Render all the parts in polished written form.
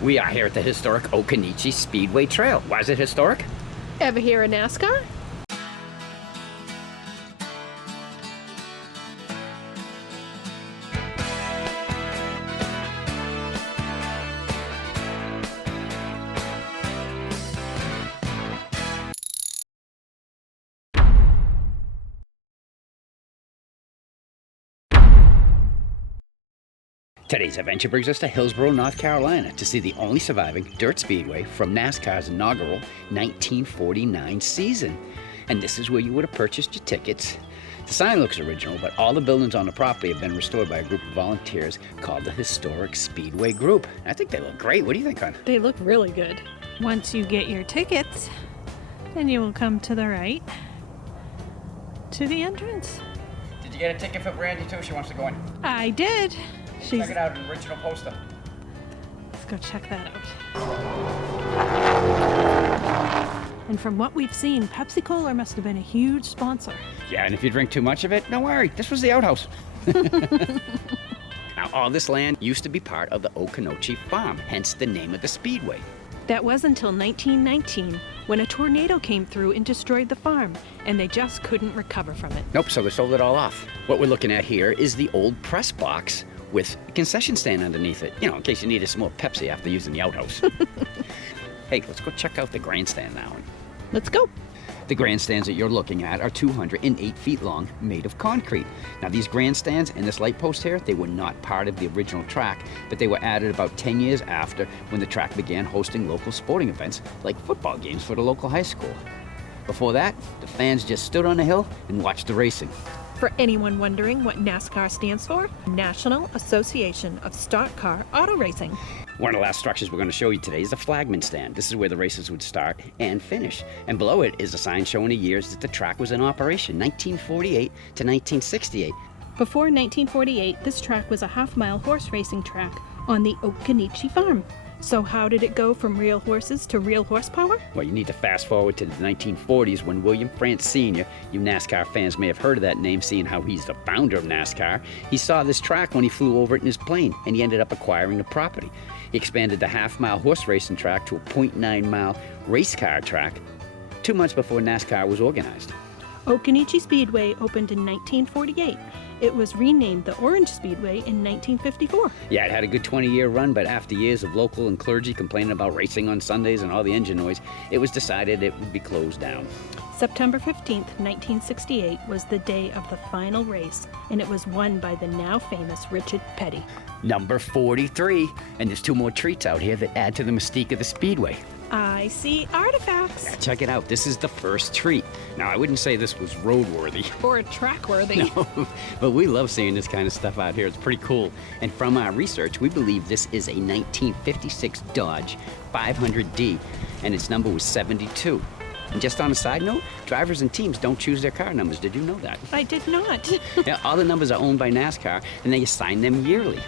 We are here at the historic Occoneechee Speedway Trail. Why is it historic? Ever hear of NASCAR? Today's adventure brings us to Hillsborough, North Carolina to see the only surviving dirt speedway from NASCAR's inaugural 1949 season. And this is where you would have purchased your tickets. The sign looks original, but all the buildings on the property have been restored by a group of volunteers called the Historic Speedway Group. I think they look great. What do you think, hon? They look really good. Once you get your tickets, then you will come to the right to the entrance. Did you get a ticket for Brandy too? She wants to go in. I did. Check it out, an original poster. Let's go check that out. And from what we've seen, Pepsi Cola must have been a huge sponsor. Yeah, and if you drink too much of it, don't worry, this was the outhouse. Now, all this land used to be part of the Occoneechee farm, hence the name of the speedway. That was until 1919, when a tornado came through and destroyed the farm, and they just couldn't recover from it. Nope, so they sold it all off. What we're looking at here is the old press box with a concession stand underneath it, you know, in case you needed some more Pepsi after using the outhouse. Hey, let's go check out the grandstand now. Let's go. The grandstands that you're looking at are 208 feet long, made of concrete. Now, these grandstands and this light post here, they were not part of the original track, but they were added about 10 years after, when the track began hosting local sporting events like football games for the local high school. Before that, the fans just stood on the hill and watched the racing. For anyone wondering what NASCAR stands for, National Association of Stock Car Auto Racing. One of the last structures we're going to show you today is the flagman stand. This is where the races would start and finish. And below it is a sign showing the years that the track was in operation, 1948 to 1968. Before 1948, this track was a half-mile horse racing track on the Occoneechee farm. So how did it go from real horses to real horsepower? Well, you need to fast forward to the 1940s when William France Sr., you NASCAR fans may have heard of that name, seeing how he's the founder of NASCAR. He saw this track when he flew over it in his plane, and he ended up acquiring the property. He expanded the half-mile horse racing track to a 0.9-mile race car track 2 months before NASCAR was organized. Occoneechee Speedway opened in 1948. It was renamed the Orange Speedway in 1954. Yeah, it had a good 20-year run, but after years of local and clergy complaining about racing on Sundays and all the engine noise, it was decided it would be closed down. September 15th, 1968 was the day of the final race, and it was won by the now famous Richard Petty. Number 43, and there's 2 more treats out here that add to the mystique of the Speedway. I see artifacts. Yeah, check it out. This is the first treat. Now, I wouldn't say this was roadworthy. Or track-worthy. No, but we love seeing this kind of stuff out here. It's pretty cool. And from our research, we believe this is a 1956 Dodge 500D, and its number was 72. And just on a side note, drivers and teams don't choose their car numbers. Did you know that? I did not. Yeah, all the numbers are owned by NASCAR, and they assign them yearly.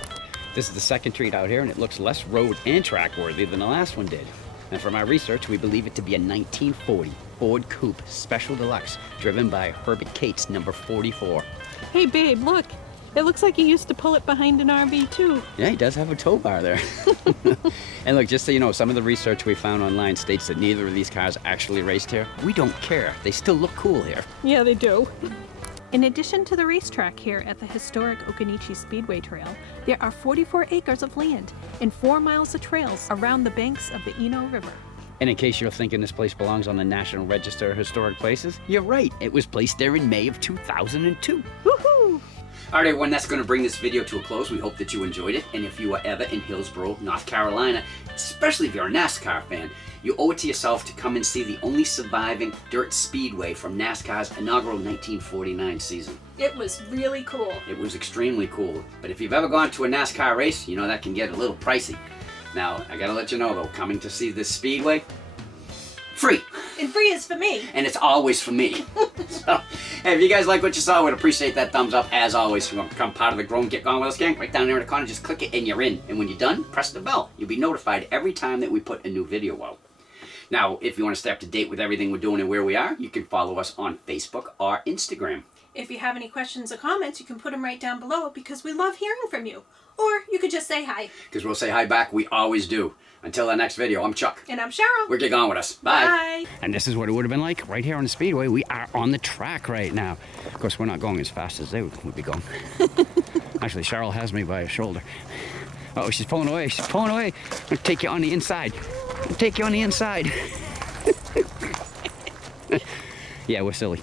This is the second treat out here, and it looks less road and track worthy than the last one did. And from our research, we believe it to be a 1940 Ford Coupe Special Deluxe, driven by Herbert Cates, number 44. Hey, babe, look. It looks like you used to pull it behind an RV, too. Yeah, he does have a tow bar there. And look, just so you know, some of the research we found online states that neither of these cars actually raced here. We don't care. They still look cool here. Yeah, they do. In addition to the racetrack here at the historic Occoneechee Speedway Trail, there are 44 acres of land and 4 miles of trails around the banks of the Eno River. And in case you're thinking this place belongs on the National Register of Historic Places, you're right. It was placed there in May of 2002. Woohoo! All right, everyone, that's going to bring this video to a close. We hope that you enjoyed it. And if you are ever in Hillsborough, North Carolina, especially if you're a NASCAR fan, you owe it to yourself to come and see the only surviving dirt speedway from NASCAR's inaugural 1949 season. It was really cool. It was extremely cool. But if you've ever gone to a NASCAR race, you know that can get a little pricey. Now, I got to let you know, though, coming to see this speedway, free. And free is for me. And it's always for me. So, hey, if you guys like what you saw, we'd appreciate that thumbs up. As always, if you want to become part of the Grown Get Gone With Us gang, right down there in the corner, just click it and you're in. And when you're done, press the bell. You'll be notified every time that we put a new video out. Now, if you want to stay up to date with everything we're doing and where we are, you can follow us on Facebook or Instagram. If you have any questions or comments, you can put them right down below because we love hearing from you. Or you could just say hi. Because we'll say hi back. We always do. Until the next video, I'm Chuck. And I'm Cheryl. We're Get Gone With Us. Bye. Bye. And this is what it would have been like right here on the Speedway. We are on the track right now. Of course, we're not going as fast as they would be going. Actually, Cheryl has me by a shoulder. Oh, she's pulling away. She's pulling away. I'm going to take you on the inside. I'll take you on the inside. Yeah, we're silly.